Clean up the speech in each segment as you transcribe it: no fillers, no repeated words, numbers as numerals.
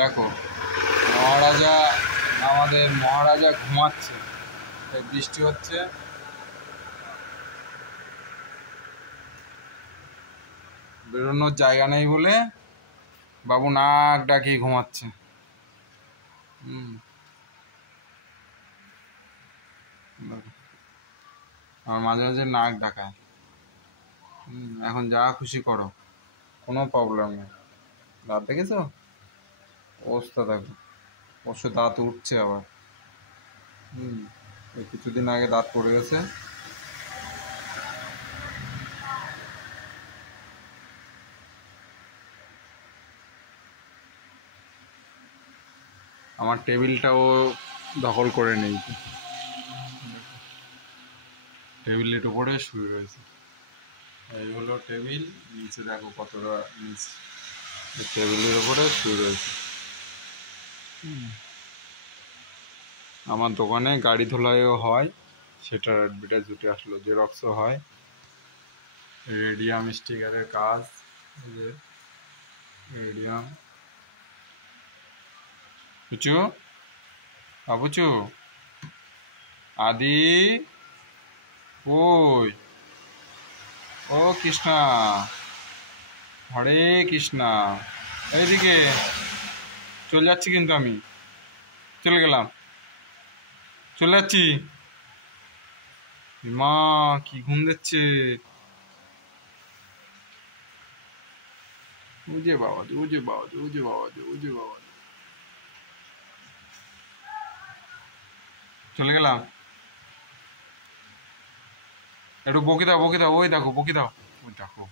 দেখো মহারাজা, আমাদের মহারাজা ঘুমাচ্ছে, বৃষ্টি হচ্ছে। বেরোনোর জায়গা নেই বলে বাবু নাক ডাকিয়ে ঘুমাচ্ছে। আর মাঝে মাঝে নাক ডাকায়। এখন যা খুশি করো, কোনো প্রবলেম নেই। দাঁত দেখেছো অবস্থা? দেখো অবশ্য দাঁত উঠছে আবার। এই কিছুদিন আগে দাঁত পড়ে গেছে। আমার টেবিলটাও দখল করে নেই, টেবিলের উপরে শুয়ে রয়েছে। এই হলো টেবিল, নিচে দেখো কতটা নিচ, টেবিলের উপরে শুয়ে রয়েছে। আমার দোকানে গাড়ি ধোলাইও হয়, সেটার অ্যাডভার্টাইজ উঠে আসলো। জেরক্সও হয়, রেডিয়াম স্টিকারের কাজ, যে রেডিয়াম। পুচু, বাবুচু, আদি ওই, ও কৃষ্ণা, হরে কৃষ্ণা, এইদিকে চলে যাচ্ছি, কিন্তু আমি চলে গেলাম, চলে যাচ্ছি। মা কি ঘুম দিচ্ছে, উজে বাবা, উজে বাবা, উজে বাবা, উজে বাবা। চলে গেলাম, একটু বকে দাও, বকে দাও, ওই দেখো বকে দাও, ওই দেখো।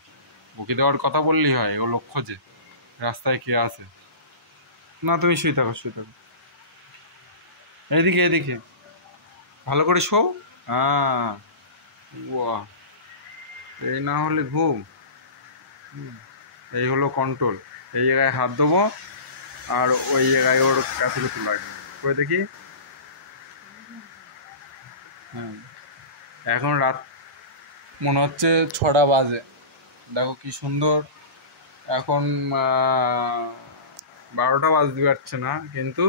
বকে দেওয়ার কথা বললেই হয়, ও লক্ষ্য যে রাস্তায় কে আছে। না তুমি শুয়ে থাকো, শুয়ে থাকো, এইদিকে এইদিকে, ভালো করে শো। হ্যাঁ, বাহ, এই না হলে ঘুম। এই হলো কন্ট্রোল। এই জায়গায় হাত দেবো আর ওই জায়গায় ওর কাছে কাছে লাগবে, করে দেখি। হ্যাঁ, এখন রাত মনে হচ্ছে 6টা বাজে। দেখো কি সুন্দর, এখন 12টা বাজতে পারছে না, কিন্তু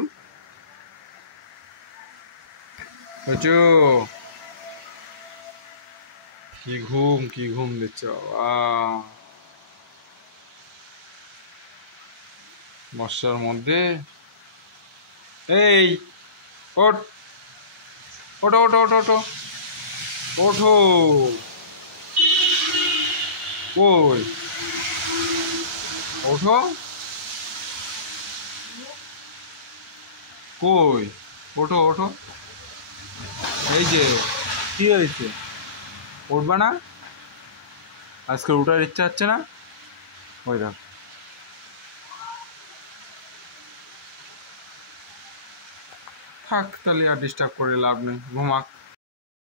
বুঝছো কি ঘুম, কি ঘুম দিচ্ছে বাবা। বর্ষার মধ্যে এই ওঠ, ওঠো ওঠো ওঠো ওঠো, ওঠো, কই ওঠো, কই ওঠো ওঠো, এই যে কি হয়েছে, উঠবে না? আজকে উঠার ইচ্ছা হচ্ছে না? ওই দেখ, থাক তাহলে আর ডিস্টার্ব করে লাভ নেই, ঘুমাক।